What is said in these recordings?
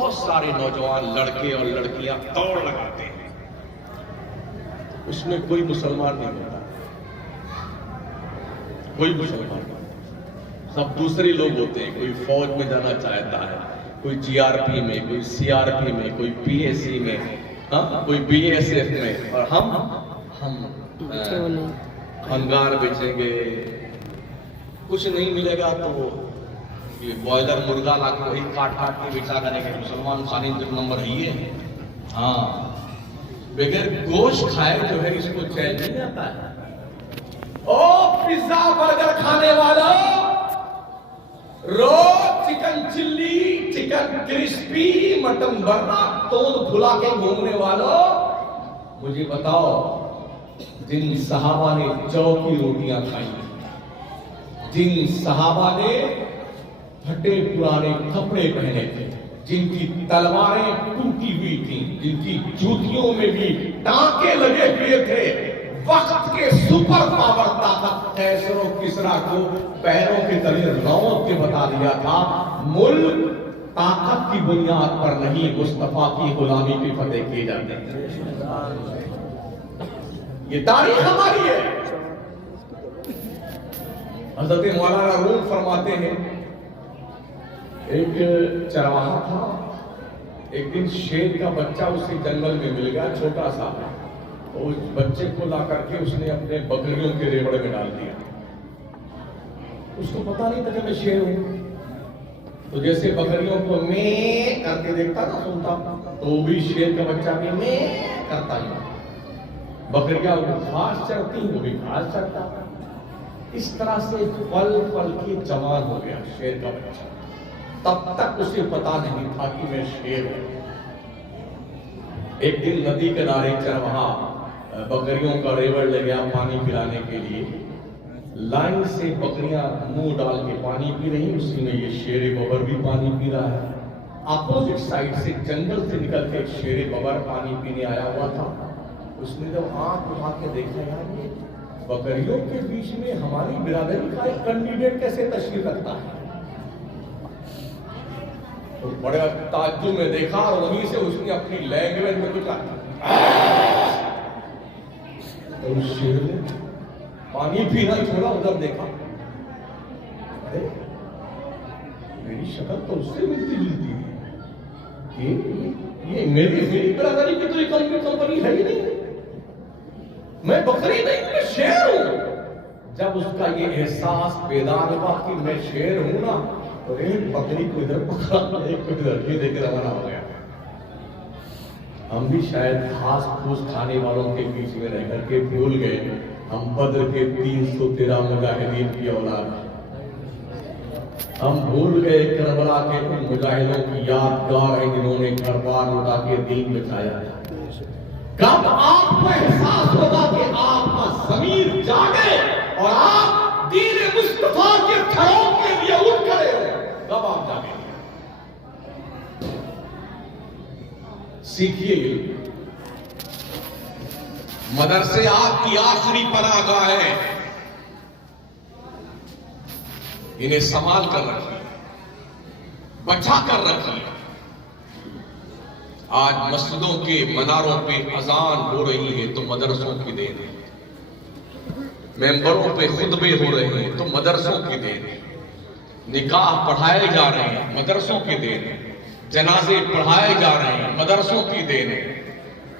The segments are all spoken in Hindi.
बहुत सारे नौजवान लड़के और लड़कियां दौड़ लगाते हैं, उसमें कोई मुसलमान नहीं होता, कोई मुसलमान नहीं, सब दूसरे लोग होते हैं। कोई फौज में जाना चाहता है, कोई जीआरपी में, कोई सीआरपी में, कोई पीएसी में, हाँ, कोई बीएसएफ में, और हम अंगार बेचेंगे, कुछ नहीं मिलेगा तो ये बॉयलर मुर्गा ला के वही काट काट के बेचा करेंगे। मुसलमान खाने नंबर है। हाँ, बगैर गोश्त खाए जो है इसको चैन नहीं आता है। ओ पिज्जा बर्गर खाने वाला, रोज chicken chilli, chicken crispy, mutton बर्रा तोड़ फुला के घूमने वालों, मुझे बताओ, जिन सहाबा ने जौ की रोटियां खाई, जिन सहाबा ने फटे पुराने कपड़े पहने थे, जिनकी तलवारें टूटी हुई थी, जिनकी जूतियों में भी टांके लगे हुए थे, वक्त के सुपर पावर ताकत कैसरो किसरा को पैरों के तले रौंद के बता दिया था, मुल्क ताकत की बुनियाद पर नहीं, मुस्तफा की गुलामी की फतेह किए जाते हैं। ये तारीख हमारी है। हजरत मौलाना रूम फरमाते हैं, एक चरवाहा था, एक दिन शेर का बच्चा उसे जंगल में मिल गया, छोटा सा, तो उस बच्चे को ला करके उसने अपने बकरियों के रेवड़ में डाल दिया। उसको पता नहीं था कि मैं शेर हूं, तो जैसे बकरियों को मैं करके देखता ना, सुनता, तो वो भी शेर का बच्चा भी मैं करता है। बकरियां घास चरती, वो भी घास चरता। इस तरह से पल पल के जवान हो गया शेर का बच्चा। तब तक उसे पता नहीं था कि मैं शेर हूं। एक दिन नदी किनारे चरवाहा बकरियों का रेवड़ ले गया पानी पिलाने के लिए। लाइन से बकरियां मुंह डाल के पानी पी रही, उसी में ये शेर बबर भी पानी पी रहा है। अपोजिट साइड से जंगल से निकल के शेर बबर पानी पीने आया हुआ था। उसने जब आंख उठा के देखा, यार ये बकरियों के बीच में हमारी बिरादरी का एक कैंडिडेट कैसे तशरीफ रखता है, तो बड़े ताज्जुब में देखा, और वहीं से उसने अपनी लैंग्वेज में कुछ तो शेर ने पानी पीना छोड़ा, उधर देखा, अरे मेरी शक्ल तो उससे मिलती जुलती है, ये मेरी बिरादरी की तो ये कंपनी है ही नहीं, मैं बकरी नहीं, मैं शेर हूं। जब उसका ये एहसास बेदार हुआ कि मैं शेर हूं ना, तो एक बकरी को इधर पकड़ा, एक को इधर, ये देख रवाना हो गया। हम भी शायद घास फूस खाने वालों के बीच में रह करके भूल गए हम बद्र के 313 मुजाहिदीन की औलाद। हम भूल गए करबला के उन मुजाहिदों की यादगार है जिन्होंने घर बार लुटा के दीन बचाया। कब आपको एहसास होगा कि आपका ज़मीर जागे और आप दीन मुस्तफा के फरोग के लिए उठ खड़े हो, तब आप जागे। सीखिए, मदरसे आपकी आखिरी पनाहगाह है, इन्हें संभाल कर रखिए, बचा कर रखिए। आज मस्जिदों के मनारों पे अजान हो रही है तो मदरसों की देन है, मेंबरों पे खुतबे हो रहे हैं तो मदरसों की देन है, निकाह पढ़ाए जा रहे हैं मदरसों की देन है, जनाजे पढ़ाए जा रहे हैं मदरसों की देन है,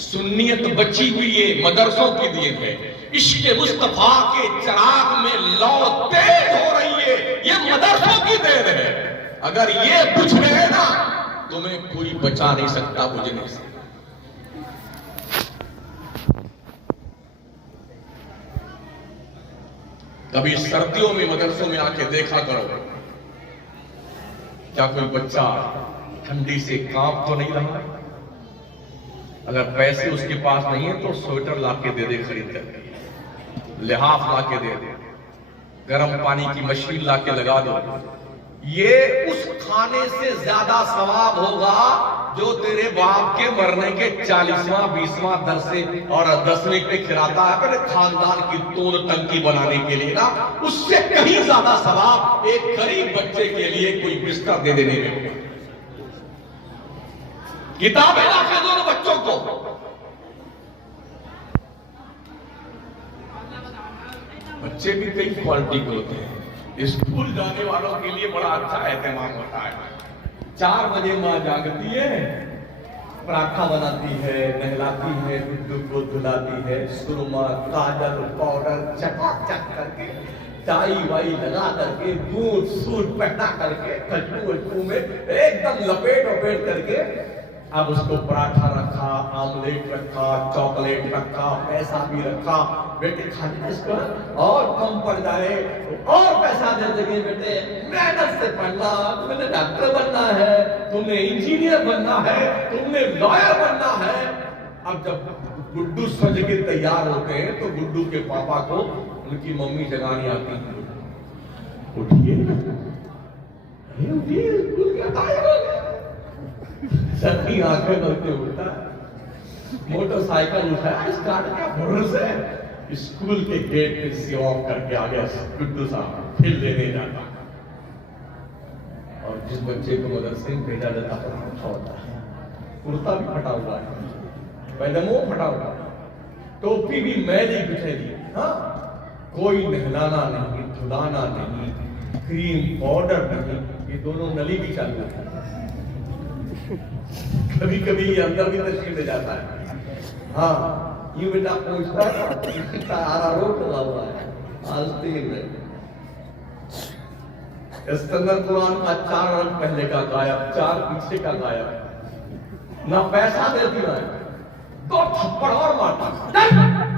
सुन्नियत बची हुई है मदरसों की देन है, इश्क मुस्तफा के चिराग में लौ तेज हो रही है, ये मदरसों की देन है। अगर ये बुझ गए ना, तुम्हें कोई बचा नहीं सकता बुझने से। कभी सर्दियों में मदरसों में आके देखा करो, क्या कोई बच्चा ठंडी से कांप तो नहीं रहा? अगर पैसे उसके पास नहीं है तो स्वेटर लाके दे दे खरीद कर, लिहाफ लाके दे दे, गर्म पानी की मशीन लाके लगा दो। ये उस खाने से ज्यादा सवाब होगा जो तेरे बाप के मरने के 40वां 20वां दरसे और 10वें पे खिलाता है अपने खानदान की तोड़ टंकी बनाने के लिए ना, उससे कहीं ज्यादा सवाब एक गरीब बच्चे के लिए कोई बिस्तर दे देने में। किताबें लाके दो बच्चों को। बच्चे भी कई क्वालिटी के होते हैं। स्कूल जाने वालों के लिए बड़ा अच्छा एहतमाम होता है। 4 बजे माँ जागती है, पराठा बनाती है, नहलाती है, गुड्डू को धुलाती है, सुरमा, काजल, पाउडर चकाचक करके, टाई वाई लगा करके, बूट सूट पहना करके, खुशबू में एकदम लपेट करके, अब उसको पराठा रखा, आमलेट रखा, चॉकलेट रखा, पैसा भी रखा, बेटे खाने इसको और कम पड़ जाए और पैसा दे देंगे, बेटे मेहनत से पढ़ना, तुमने डॉक्टर बनना है, तुमने इंजीनियर बनना है, तुमने लॉयर बनना है। अब जब गुड्डू सज के तैयार होते हैं तो गुड्डू के पापा को उनकी मम्मी जगानी आती है, उठिए उठिए, स्कूल का टाइम हो गया। सबकी आंखें बंद उठा, मोटरसाइकिल उठाया, स्टार्ट किया, भरोसे स्कूल के गेट पे से ऑफ करके आ गया गुड्डू साहब, फिर लेने जाता। और जिस बच्चे को मदरसे में भेजा जाता है फटा होता है, कुर्ता भी फटा हुआ है, पैजामा फटा हुआ है, टोपी भी मैली बिछेली। हाँ, कोई नहलाना नहीं, धुलाना नहीं, क्रीम पाउडर नहीं, ये दोनों नली भी चालू है। कभी कभी ये अंदर भी तशरीफ ले जाता है। हाँ, ये बेटा पूछता है, आरा रोक लगा हुआ है, आस्तीन में इस्कंदर कुरान का 4 रंग पहले का गायब, 4 पीछे का गायब, ना पैसा देती है, 2 थप्पड़ और मारता,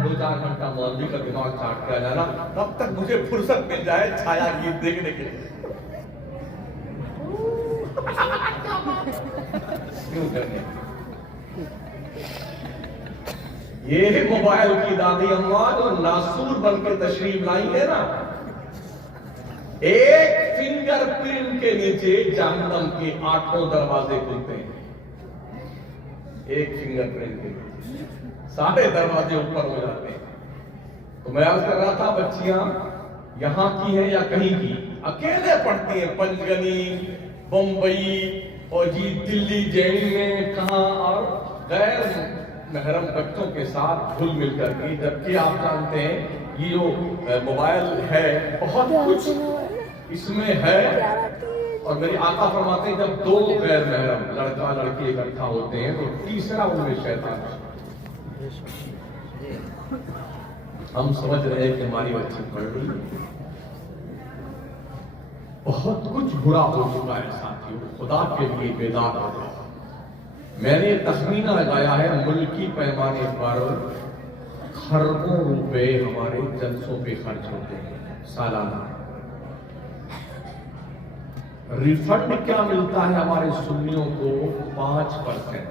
2-4 घंटा मौलवी का दिमाग चाट कर जाना, तब तक मुझे फुर्सत मिल जाए छाया गीत देखने के लिए। क्यों करने? ये मोबाइल की दादी अम्मा जो नासूर बन के तशरीफ लाई है ना, एक फिंगरप्रिंट के नीचे जहन्नम के 8 दरवाजे खुलते हैं। एक फिंगरप्रिंट के नीचे सारे दरवाजे ऊपर हो जाते हैं। तो मैं अर्ज कर रहा था, बच्चियां यहां की हैं या कहीं की, अकेले पढ़ती हैं, पंचगनी, बंबई और जी दिल्ली जेल में कहा, और गैर महरम बच्चों के साथ घुल मिल करके। जबकि आप जानते हैं ये जो मोबाइल है बहुत कुछ इसमें है, और मेरी आका फरमाते हैं जब 2 गैर महरम लड़का लड़की इकट्ठा होते हैं तो तीसरा उनमें शैतान। हम समझ रहे हैं कि हमारी बच्ची पढ़ रही है, बहुत कुछ बुरा हो चुका है साथियों, खुदा के लिए बेदार हो जाए। मैंने तखमीना लगाया है, मुल्की पैमाने पर खरबों रुपए हमारे जलसों पे खर्च होते हैं सालाना। रिफंड क्या मिलता है हमारे सुन्नियों को? 5%।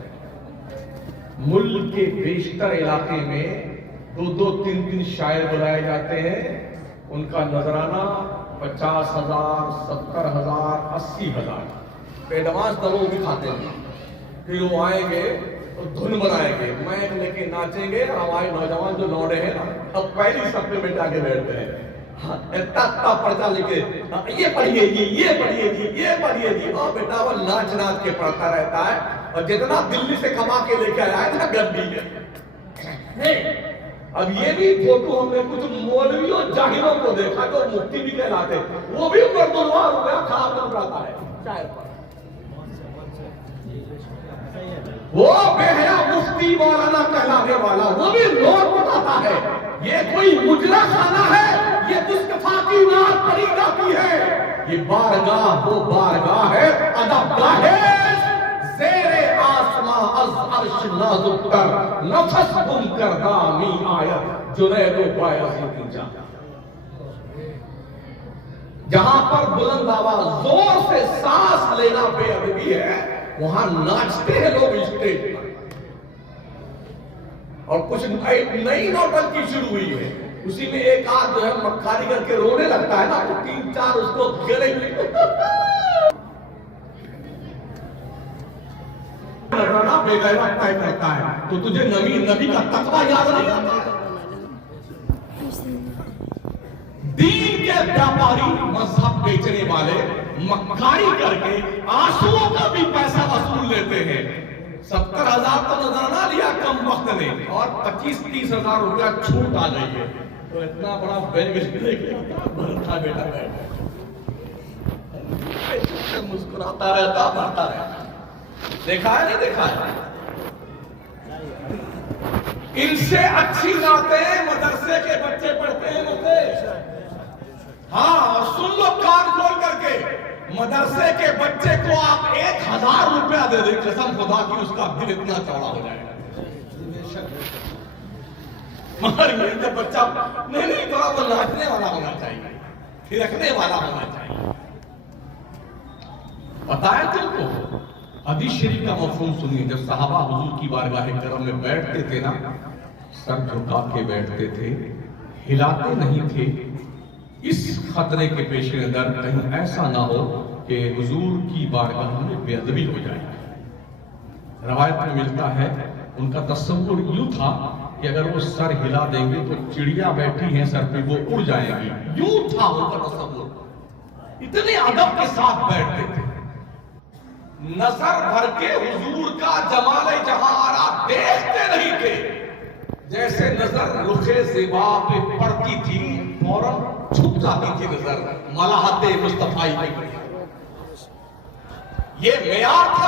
मुल्क के बेशतर इलाके में 2-2, 3-3 शायर बुलाए जाते हैं, उनका नजराना 50,000, 70,000, 80,000 एडवांस दरों भी खाते हैं। फिर वो आएंगे तो धुन बनाएंगे, मैक लेके नाचेंगे, हमारे नौजवान जो लौटे हैं ना, अब पहली सफे में जाके बैठते हैं, इतना पर्चा लिखे, ये पढ़िए जी, ये पढ़िए जी, ये पढ़िए जी। और बेटा वो नाच नाच के पढ़ता रहता है, और जितना दिल्ली से कमा के लेके आया है ना गद्दी है। अब ये भी फोटो हमने कुछ मौलवी और जाहिरों को देखा जो मुफ्ती भी कहलाते, वो भी मर्दुलवार हो गया, खाब बन रहा है शायर पर। वो बेहया मुफ्ती मौलाना कहलाने वाला वो भी नोट बताता है, ये कोई मुजरा खाना है, ये मुस्तफा की नात पढ़ी जाती है, ये बारगाह वो बारगाह है, अदबगाह है, ज़ेरे आसमां अज़ अर्श नाज़ुक तर, नफस गुम कर दामी आयत जुनैदो बायज़ी जा। जहां पर बुलंद आवाज जोर से सांस लेना बेअदबी है, वहां नाचते हैं लोग स्टेज पर। और कुछ नई नौटंकी शुरू हुई है, उसी में एक आध जो है मक्कारी करके रोने लगता है ना, तो 3-4 उसको गले में बेगैरत टाइप रहता है। तो तुझे नबी का तकवा याद नहीं आता? दीन के व्यापारी, मजहब बेचने वाले मक्कारी करके आंसुओं का भी पैसा वसूल लेते हैं। 70,000 तो नजराना लिया कम वक्त ने और 25-30 हजार रुपया छूट आ गई है। तो इतना बड़ा बैग भरता बेटा मुस्कुराता रहता, भरता रहता। देखा है नहीं देखा है? इनसे अच्छी बातें मदरसे के बच्चे पढ़ते हैं मुझसे। हाँ, और सुन लो कान खोल करके, मदरसे के बच्चे को आप 1,000 रुपया दे दें, कसम खुदा की उसका दिल इतना चौड़ा हो जाएगा। मगर ये जब बच्चा नहीं थोड़ा तो नाचने वाला होना चाहिए, थिरकने वाला होना चाहिए। पता है तुमको हदीस शरीफ का मफहूम सुनिए। जब सहाबा हुजूर की बारगाह करम में बैठते थे ना, सर झुका के बैठते थे, हिलाते नहीं थे, इस खतरे के पेश नजर कहीं ऐसा ना हो कि हुजूर की बारगाह में बेअदबी हो जाए। रवायत में मिलता है उनका तस्वुर यूं था कि अगर वो सर हिला देंगे तो चिड़िया बैठी है सर पे वो उड़ जाएगी, यूं था उनका तस्वुर। इतने अदब के साथ बैठते थे। नजर भर के हुजूर का जमाले जहां आ रहा देखते नहीं थे। जैसे नजर रुखे ज़िबा पे पड़ती थी फौरन छुप जाती थी नजर। मलाहते मुस्तफाई ये मेयार था।